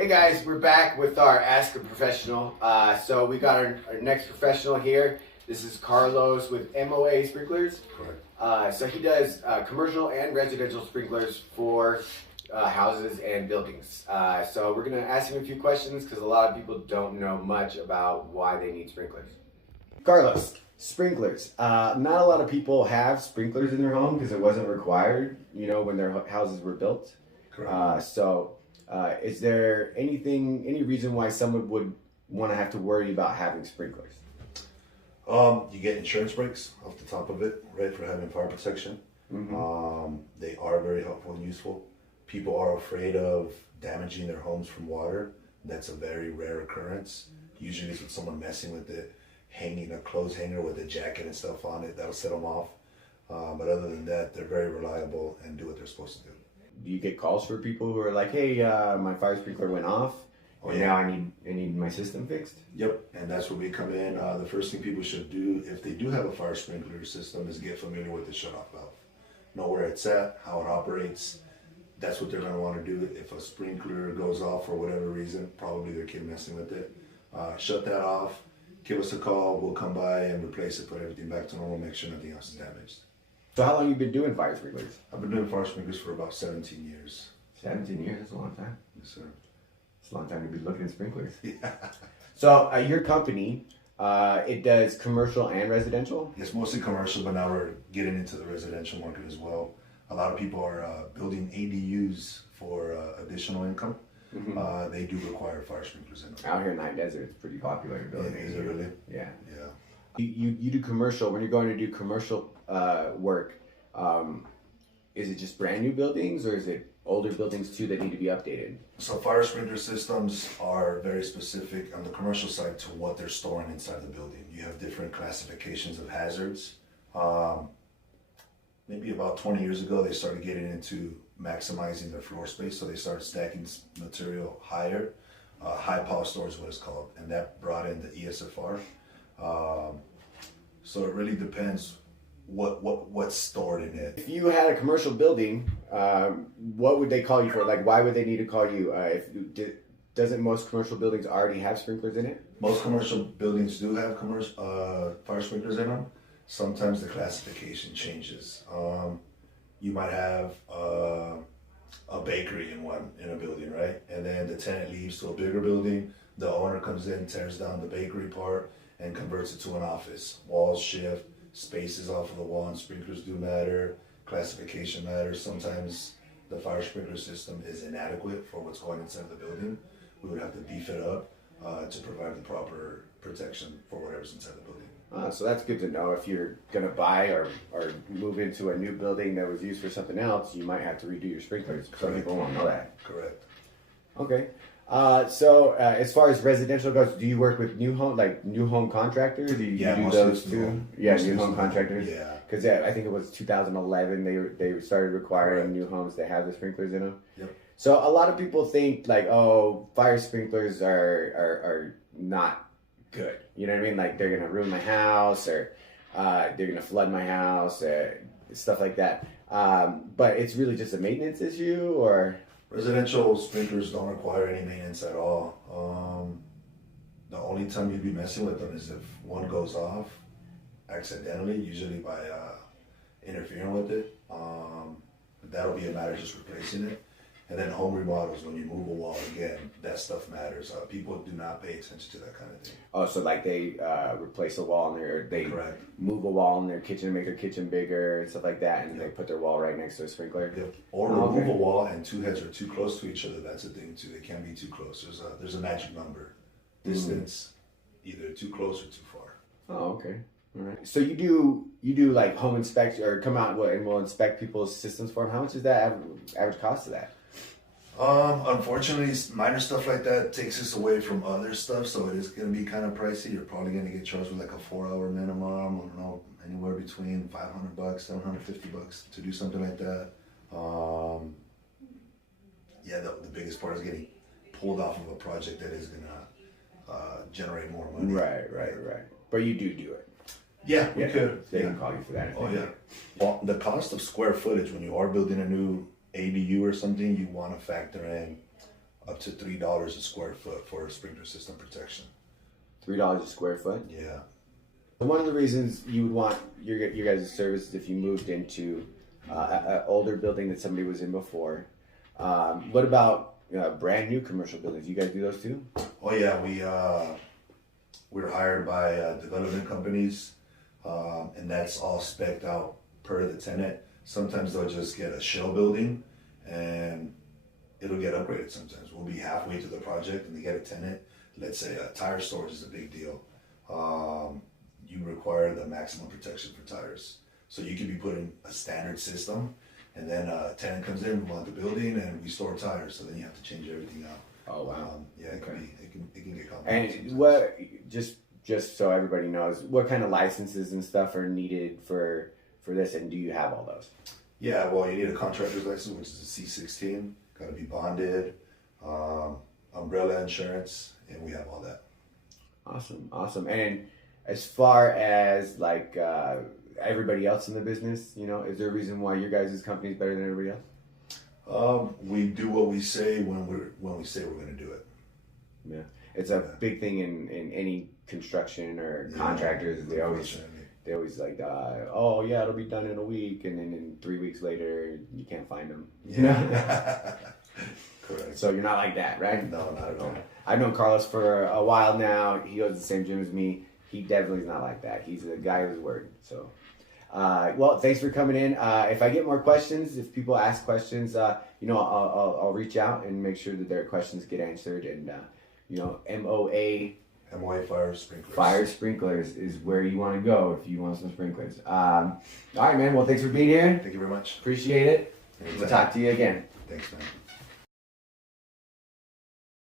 Hey guys, we're back with our Ask a Professional. So we got our next professional here. This is Carlos with MOA Sprinklers. Correct. So he does commercial and residential sprinklers for houses and buildings. So we're going to ask him a few questions because a lot of people don't know much about why they need sprinklers. Carlos, sprinklers. Not a lot of people have sprinklers in their home because it wasn't required, when their houses were built. Correct. Is there any reason why someone would want to have to worry about having sprinklers? You get insurance breaks off the top of it, right, for having fire protection. Mm-hmm. They are very helpful and useful. People are afraid of damaging their homes from water. That's a very rare occurrence. Usually it's with someone messing with it, hanging a clothes hanger with a jacket and stuff on it. That'll set them off. But other than that, they're very reliable and do what they're supposed to do. Do you get calls for people who are like, hey, my fire sprinkler went off, now I need my system fixed? Yep, and that's where we come in. The first thing people should do, if they do have a fire sprinkler system, is get familiar with the shutoff valve. Know where it's at, how it operates. That's what they're going to want to do. If a sprinkler goes off for whatever reason, probably their kid messing with it, shut that off, give us a call, we'll come by and replace it, put everything back to normal, make sure nothing else is damaged. So how long have you been doing fire sprinklers? I've been doing fire sprinklers for about 17 years. 17 years, that's a long time. Yes, sir. It's a long time to be looking at sprinklers. Yeah. So your company, it does commercial and residential? It's mostly commercial, but now we're getting into the residential market as well. A lot of people are building ADUs for additional income. Mm-hmm. They do require fire sprinklers in them. Out here in High Desert, it's pretty popular to build an Is it ADU. really? Yeah. Yeah. You do commercial. When you're going to do commercial work, is it just brand new buildings or is it older buildings too that need to be updated? So fire sprinkler systems are very specific on the commercial side to what they're storing inside the building. You have different classifications of hazards. Maybe about 20 years ago, they started getting into maximizing their floor space, so they started stacking material higher. High power storage is what it's called, and that brought in the ESFR. So it really depends what's stored in it. If you had a commercial building, what would they call you for? Like, why would they need to call you? Doesn't most commercial buildings already have sprinklers in it? Most commercial buildings do have fire sprinklers in them. Sometimes the classification changes. You might have a bakery in a building, right? And then the tenant leaves to a bigger building. The owner comes in, tears down the bakery part, and converts it to an office. Walls shift, spaces off of the wall, and sprinklers do matter. Classification matters. Sometimes the fire sprinkler system is inadequate for what's going inside the building. We would have to beef it up to provide the proper protection for whatever's inside the building. So that's good to know. If you're going to buy or move into a new building that was used for something else, you might have to redo your sprinklers. Some people won't know that. Correct. Okay. As far as residential goes, do you work with new home contractors? Do you do those too? Yeah, new home contractors. Yeah. Because I think it was 2011 they started requiring new homes to have the sprinklers in them. Yep. So a lot of people think like, oh, fire sprinklers are not good. You know what I mean? Like they're gonna ruin my house or they're gonna flood my house, stuff like that. But it's really just a maintenance issue, or Residential sprinklers don't require any maintenance at all. The only time you'd be messing with them is if one goes off accidentally, usually by interfering with it. That'll be a matter of just replacing it. And then home remodels, when you move a wall again, that stuff matters. People do not pay attention to that kind of thing. Oh, so like they replace a wall in their, they Correct. move a wall in their kitchen, make their kitchen bigger and stuff like that, and Yep. they put their wall right next to a sprinkler. Yep. Or remove a wall and two heads are too close to each other. That's a thing too. They can't be too close. There's a magic number. Distance, either too close or too far. Oh, okay. All right. So you do like home inspection or come out and we'll inspect people's systems for them. How much is that average cost of that? Unfortunately, minor stuff like that takes us away from other stuff, so it is going to be kind of pricey. You're probably going to get charged with like a 4-hour minimum. I don't know, anywhere between $500, $750 to do something like that. Yeah, the biggest part is getting pulled off of a project that is going to generate more money. Right. But you do it. Yeah, we could. They can call you for that. Oh yeah. Well, the cost of square footage when you are building a new ADU or something, you want to factor in up to $3 a square foot for sprinkler system protection. $3 a square foot. Yeah. One of the reasons you would want your guys' service is if you moved into an older building that somebody was in before. What about brand new commercial buildings? You guys do those too? Oh yeah, we're hired by development companies, and that's all spec'd out per the tenant. Sometimes they'll just get a shell building, and it'll get upgraded. Sometimes we'll be halfway through the project, and they get a tenant. Let's say tire storage is a big deal. You require the maximum protection for tires, so you can be putting a standard system, and then a tenant comes in, we want the building, and we store tires. So then you have to change everything out. Oh wow! Yeah, it can get complicated. And what just so everybody knows, what kind of licenses and stuff are needed for this, and do you have all those? Yeah, well, you need a contractor's license, which is a C16. Got to be bonded, umbrella insurance, and we have all that. Awesome. And as far as like everybody else in the business, is there a reason why your guys' company is better than everybody else? We do what we say when we say we're going to do it. Yeah, it's a big thing in any construction or contractors. They always like, oh yeah, it'll be done in a week, and then in 3 weeks later you can't find them. Yeah. Correct. So you're not like that, right? No, not at all. I've known Carlos for a while now. He goes to the same gym as me. He definitely is not like that. He's a guy of his word. So, well, thanks for coming in. If I get more questions, if people ask questions, I'll reach out and make sure that their questions get answered. And MOA Fire Sprinklers. Fire Sprinklers is where you want to go if you want some sprinklers. All right, man. Well, thanks for being here. Thank you very much. Appreciate it. We'll talk to you again. Thanks, man.